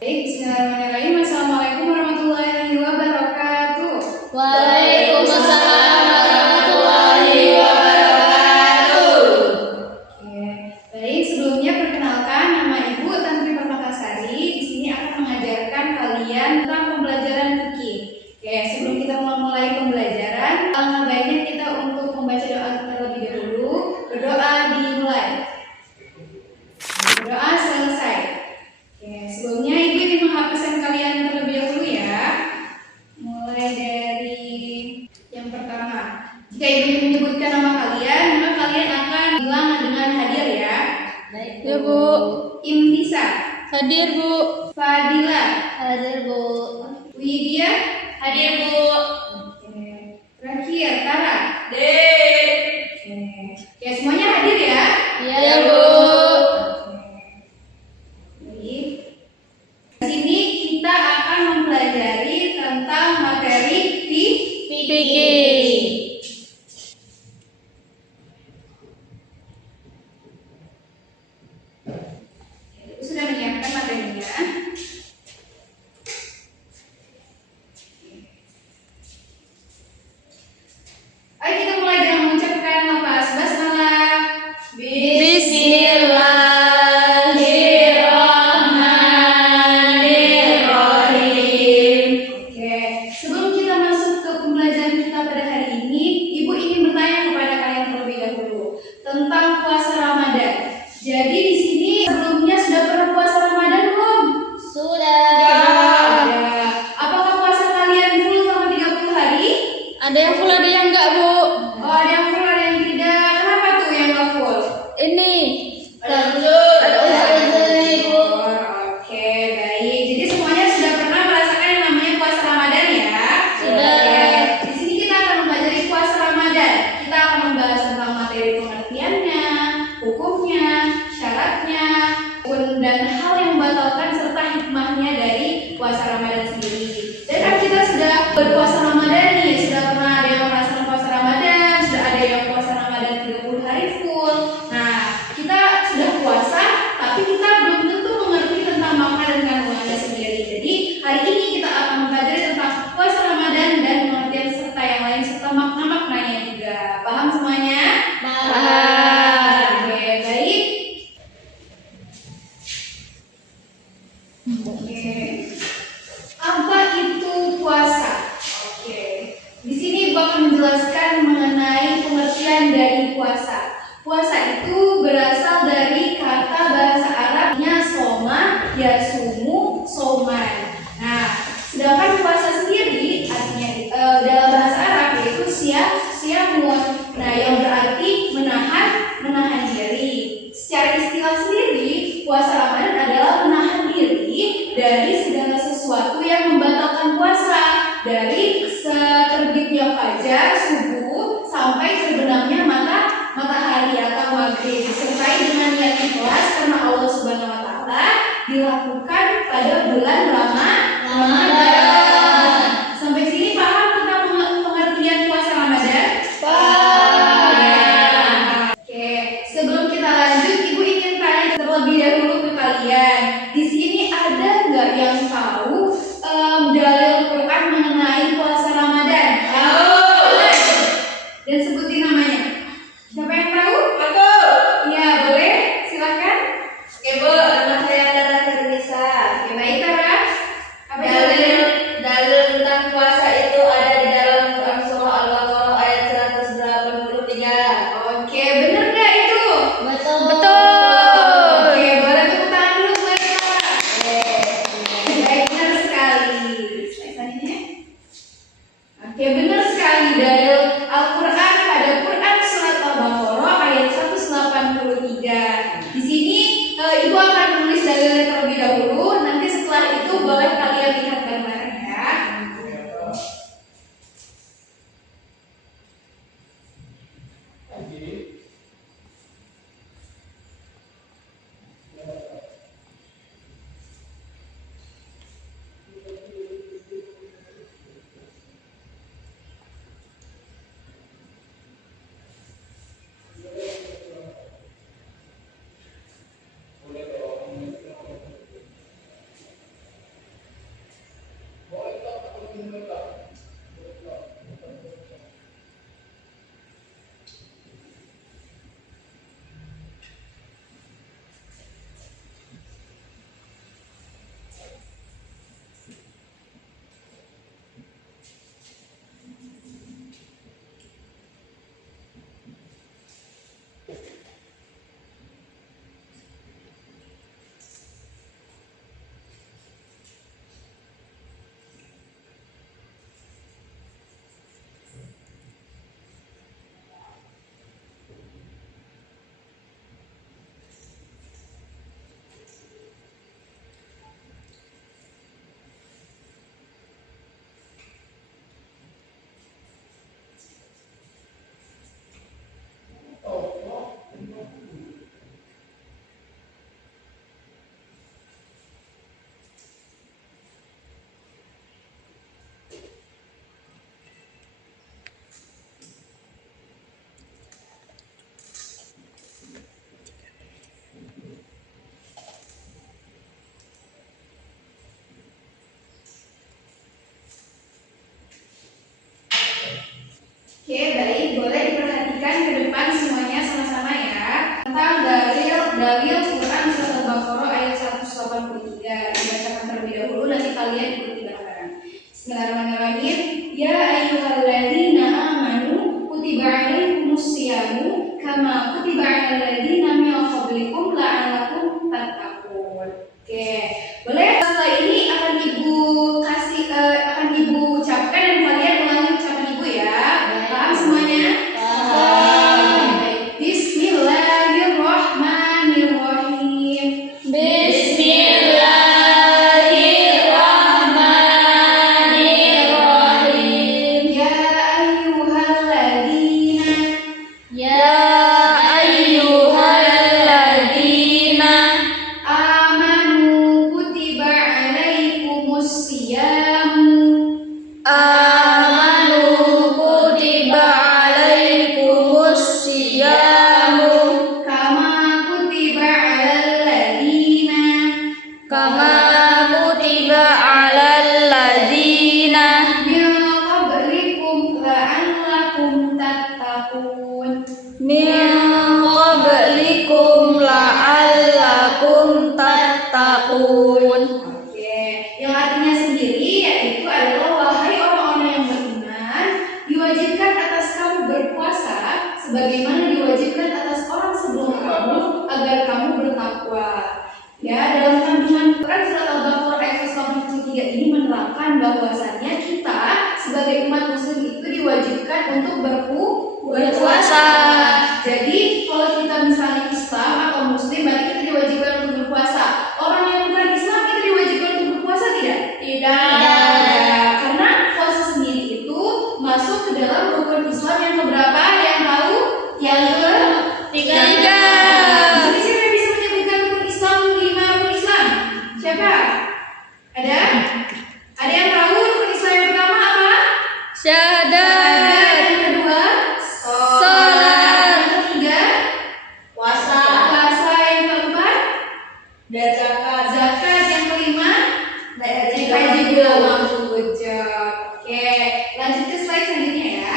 Baik, bismillahirrahmanirrahim. Assalamualaikum warahmatullahi wabarakatuh. Waalaikumsalam warahmatullahi wabarakatuh. Oke, baik. Sebelumnya perkenalkan, nama Ibu Tantri Permatasari. Di sini akan mengajarkan kalian tentang pembelajaran fikih. Oke, sebelum kita mulai pembelajaran, alangkah baiknya kita untuk membaca doa terlebih dahulu. Berdoa dimulai. Berdoa selesai. Oke, sebelumnya Ibu ingin menghapuskan kalian terlebih dahulu ya. Mulai dari yang pertama. Jika Ibu ingin menyebutkan nama kalian, maka kalian akan bilang dengan hadir ya. Baik, ya, Bu. Imtisa, Hadir, Bu. Fadila, Hadir, Bu. Widya, Hadir, Bu. oke. Terakhir, Tara. Hadir. Oke. Ya, semuanya hadir ya. Iya, Bu. Baik. Di sini kita akan mempelajari tentang materi Fikih. Ibu sudah menyiapkan materinya. Ayo kita mulai dengan mengucapkan lafaz basmalah. Bismillahirrahmanirrahim. Oke, sebelum kita masuk ke pembelajaran kita pada hari ini, Ibu ingin bertanya kepada kalian terlebih dahulu tentang puasa Ramadan. Jadi di sini sebelumnya sudah pernah puasa Ramadan belum? Sudah. Ada. Apakah puasa kalian full selama 30 hari? Ada yang full, ada yang enggak, Bu. Oh, ada yang full, ada yang tidak. Kenapa tuh yang nggak full? Ini. Ada uzurnya, Ibu. Oke, baik. Jadi semuanya sudah pernah merasakan yang namanya puasa Ramadan ya? Sudah. Oke. Di sini kita akan mempelajari puasa Ramadan. Kita akan membahas tentang materi pengertiannya, hukumnya, syaratnya, dan hal yang membatalkan serta hikmahnya dari puasa Ramadan sendiri. Dan kan kita sudah berpuasa Ramadan nih, sudah pernah ada yang merasakan puasa Ramadan, sudah ada yang puasa Ramadan 30 hari full. Nah, kita sudah puasa, tapi kita belum tentu mengerti tentang makna dan kandungannya sendiri. Jadi, hari ini kita akan mempelajari tentang puasa Ramadan dan pengertian serta yang lain serta makna-maknanya juga. Paham semuanya? Paham. Oke, baik. Oke. Apa itu puasa? Oke. Di sini Ibu akan menjelaskan mengenai pengertian dari puasa. Puasa itu berasal dari kata bahasa Arabnya soma, yasumu, soman. Nah, sedangkan puasa sendiri artinya dalam bahasa Arab yaitu siamun. Nah, yang berarti menahan diri. Secara istilah sendiri, puasa Ramadan adalah menahan diri dari segala sesuatu yang membatalkan puasa, dari terbitnya fajar subuh sampai terbenamnya matahari atau maghrib, disertai dengan niat ikhlas karena Allah Subhanahu wa taala dilakukan pada bulan Ramadan. Sampai sini paham tentang pengertian puasa Ramadan? Paham. Oke, sebelum kita lanjut, Ibu ingin tanya terlebih dahulu ke kalian. Di sini ada nggak yang tahu dalil Quran mengenai puasa Ramadan? Tahu. Dan sebutin namanya. Siapa yang tahu? Aku. Iya, boleh. Silakan. Oke, Bu. Nama saya Tara Fernisa. Oke, baik Tara. Apa jawabannya? Dalil tentang puasa itu ada di dalam Quran surah Al-Baqarah ayat 183. Oke, bener nggak itu? Betul. Oke, boleh tepuk tangan dulu buat Tara. Oke, baik. Boleh diperhatikan ke depan semuanya sama-sama ya. Tentang dalil Quran surat Al-Baqarah ayat 183. Dibacakan terlebih dahulu, nanti kalian ikuti bareng-bareng. Bismillahirrahmanirrahim. Ya ayyuhalladzina amanu kutiba alaikumus syiyamu kama kutiba alal ladzina min qablikum la'allakum tattaqun. Oke, boleh setelah ini akan ibu ucapkan dan kalian ulangi ucapan ibu ya. Paham semuanya? Baik. Bismillahirrahmanirrahim. Bismillahirrahmanirrahim. Ya ayyuhalladzina Ya ayyuhalladzina amanu kutiba alaikumus syiyamu amanu kutiba alaikumus syiyamu kama kutiba alal ladzina kama kutiba alal ladzina min qablikum la'allakum tattaqun. min qablikum la'allakum tattaqun. Oke, yang artinya sendiri yaitu adalah wahai orang-orang yang beriman, diwajibkan atas kamu berpuasa sebagaimana diwajibkan atas orang sebelum kamu agar kamu bertakwa. Ya, dalam kandungan Quran surat Al-Baqarah ayat 183 ini menerangkan bahwasannya kita sebagai umat muslim itu diwajibkan untuk berpuasa. Jadi kalau kita misalnya Islam atau muslim berarti kita diwajibkan untuk berpuasa. Orang yang bukan Islam itu diwajibkan untuk berpuasa tidak? Tidak. Karena puasa sendiri itu masuk ke dalam rukun Islam yang keberapa? Yang tahu? Yang Tiga. Di sini siapa yang bisa menyebutkan rukun Islam 5 rukun Islam? Siapa? Ada? Ada yang tahu rukun Islam yang pertama apa? Syahadat. Yang kedua? Salat. Yang ketiga? Puasa. Puasa. Yang keempat? Dan zakat. Zakat. Yang kelima? Haji bila mampu. Good job. Oke, lanjut ke slide selanjutnya ya.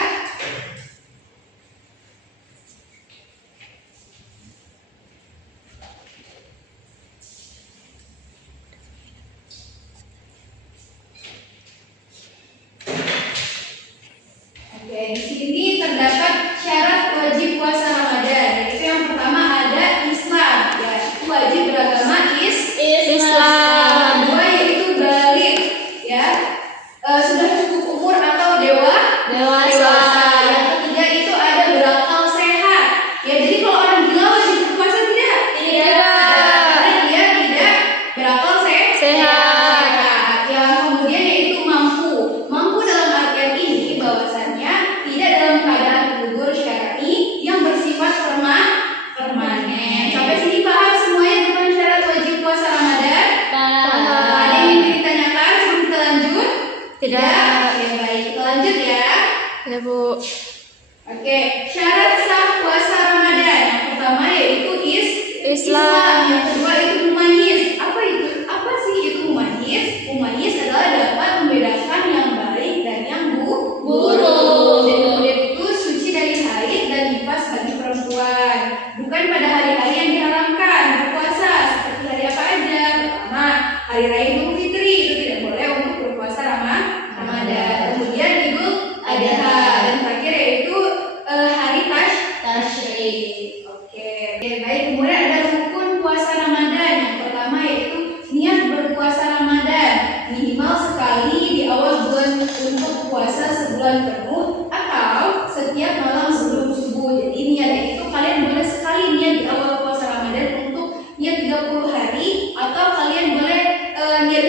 Oke, di sini terdapat syarat wajib puasa Ramadan. Yaitu yang pertama ada Islam, ya, itu wajib beragama Islam. Kedua yaitu balik, ya, sudah cukup umur atau dewasa. Yang ketiga itu ada berakal sehat. Ya, jadi kalau orang gila wajib berpuasa tidak? Karena dia tidak berakal Sehat. Yang kemudian yaitu mampu. Mampu dalam artian ini bahwasannya tidak dalam keadaan gugur syar'i yang bersifat permanen. Sampai sini paham semuanya tentang syarat wajib puasa Ramadan? Ada yang ingin ditanyakan sebelum kita lanjut? Tidak. Oke, baik, kita lanjut ya. Ya, Bu. Oke, syarat sah puasa Ramadan. Yang pertama yaitu Islam. Yang kedua itu mumayyiz. Apa sih itu mumayyiz? Mumayyiz adalah dapat membedakan yang baik dan yang buruk. Dan kemudian itu suci dari haid dan nifas bagi perempuan. Bukan pada hari-hari yang diharamkan berpuasa. Seperti hari apa aja? Pertama, hari raya Idul Fitri itu tidak boleh untuk berpuasa Ramadan. Kemudian Idul Adha dan terakhir yaitu hari Tasyrik. Oke, baik. Kemudian ada rukun puasa Ramadan. Yang pertama yaitu niat berpuasa Ramadan minimal sekali di awal bulan untuk puasa sebulan penuh atau setiap malam sebelum subuh. Jadi niatnya itu kalian boleh sekali niat di awal puasa Ramadan untuk niat 30 hari atau kalian boleh niat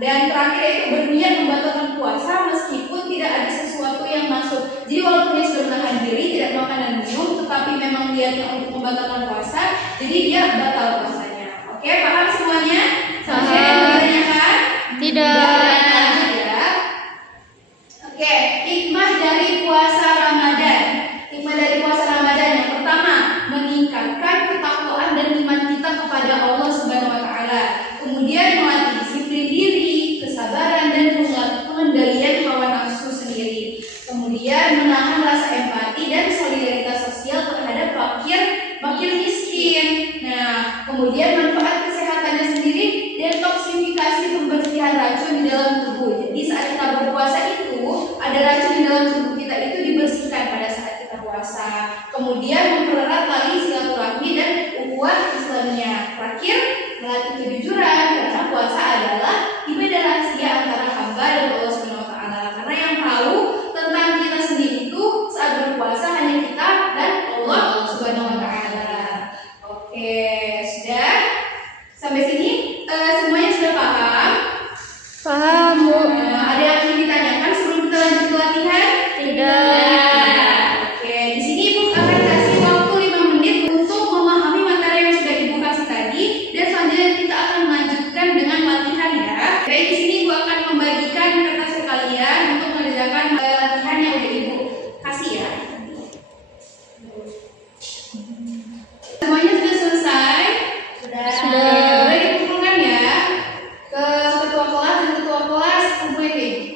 Dan terakhir itu berniat membatalkan puasa meskipun tidak ada sesuatu yang masuk. Jadi walaupun dia sudah menahan diri tidak makan dan minum, tetapi memang niatnya untuk membatalkan puasa, jadi dia batal puasanya. Oke, paham semuanya? Sampai ada yang ditanyakan? Tidak. Lanjut ya. Oke, hikmah dari puasa Ramadan. Hikmah dari puasa Ramadan yang pertama, meningkatkan ketakwaan dan iman kita kepada Allah Subhanahu wa taala. Kemudian melatih disiplin diri, kesabaran dan pengendalian hawa nafsu sendiri. Kemudian menahan rasa empati dan solidaritas sosial terhadap fakir miskin. Nah, kemudian manfaat kesehatannya sendiri, detoksifikasi pembersihan racun di dalam tubuh. Jadi saat kita berpuasa itu ada racun di dalam tubuh kita itu dibersihkan pada saat kita puasa. Kemudian mempererat tali silaturahmi dan ukhuwah Islamnya. Terakhir, melatih kejujuran karena puasa adalah ibadah rahasia antara hamba dan Allah Subhanahu wa taala. Karena yang tahu tentang kita sendiri itu saat berpuasa hanya kita dan Allah Subhanahu wa taala. Oke, sudah? Sampai sini semuanya sudah paham? Paham, Bu. Ada yang ingin ditanyakan sebelum kita lanjut ke latihan? Tidak. Oke, di sini Ibu akan kasih waktu 5 menit untuk memahami materi yang sudah Ibu kasih tadi, dan selanjutnya kita akan melanjutkan dengan latihan ya. Baik, di sini Ibu akan membagikan kertas ke kalian untuk mengerjakan latihan yang udah Ibu kasih ya. Semuanya sudah selesai? Sudah. Boleh dikumpulkan ya ke ketua kelas, dan ketua kelas kumpulin ke Ibu.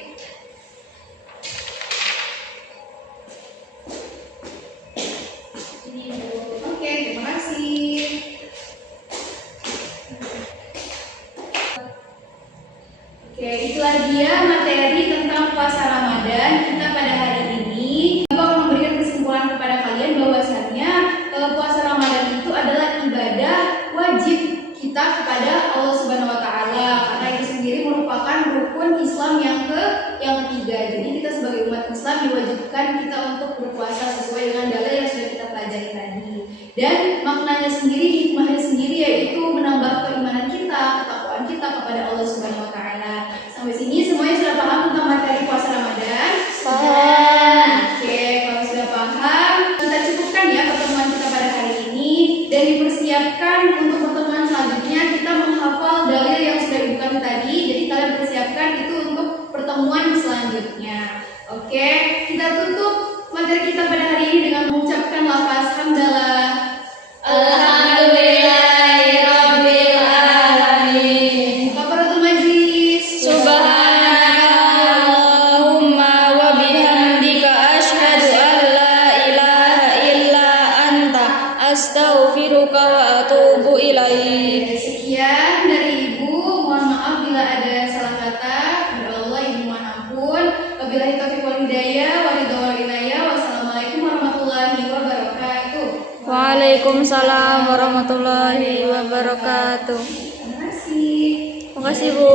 Oke, terima kasih. Oke, itulah dia materi tentang puasa Ramadan kita pada hari ini. Ibu akan memberikan kesimpulan kepada kalian bahwasannya puasa Ramadan itu adalah ibadah wajib kita kepada Allah Subhanahu wa taala, karena itu sendiri merupakan rukun Islam yang ketiga. Jadi kita sebagai umat Islam diwajibkan kita untuk berpuasa sesuai dengan dalil yang sudah kita pelajari tadi. Dan maknanya sendiri, hikmahnya sendiri yaitu menambah keimanan kita, ketakwaan kita kepada Allah Subhanahu wa taala. Sampai sini semuanya sudah paham tentang materi puasa Ramadan? Paham. Oke, kalau sudah paham, kita cukupkan ya pertemuan kita pada hari ini, dan dipersiapkan untuk pertemuan selanjutnya kita menghafal dalil yang sudah Ibu kasih tadi. Jadi kalian persiapkan itu untuk pertemuan selanjutnya. Oke, kita tutup materi kita pada hari ini dengan mengucapkan lafaz hamdalah. Alhamdulillahirabbil alamin. Kafaratul majlis. Subhanakallahumma wa bihamdika asyhadu an la ilaha illa anta astaghfiruka wa atubu ilaik. Sekian dari Ibu. Mohon maaf bila ada salah kata. Kepada Allah Ibu mohon ampun. Wabillahi taufiq wal hidayah. Wassalamualaikum warahmatullahi wabarakatuh. Waalaikumsalam warahmatullahi wabarakatuh. Terima kasih. Terima kasih, Bu.